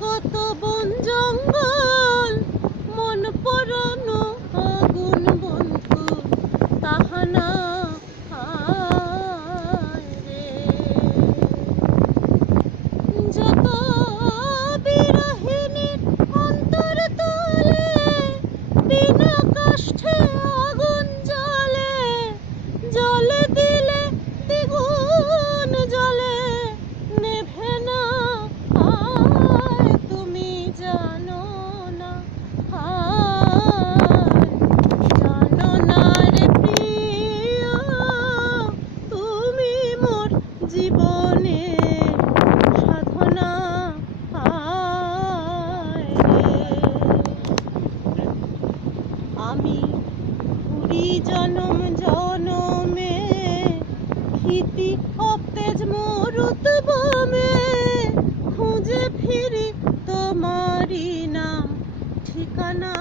কত বন জঙ্গল মন পরানো আগুন বন্ধু তাহানা রে যত বিরহিণীর অন্তর তলে বিনা কাষ্ঠে আগুন জ্বলে জলে দিলে দ্বিগুণ জ্বলে নেভে না তুমি জানো না জানো না রে প্রিয় তুমি মোর জীবনে সাধনা আমি ঘুরি জনম জনমে ভীতি অতেজ মরুত বমে খুঁজে ফিরি তোমারি নাম ঠিকানা।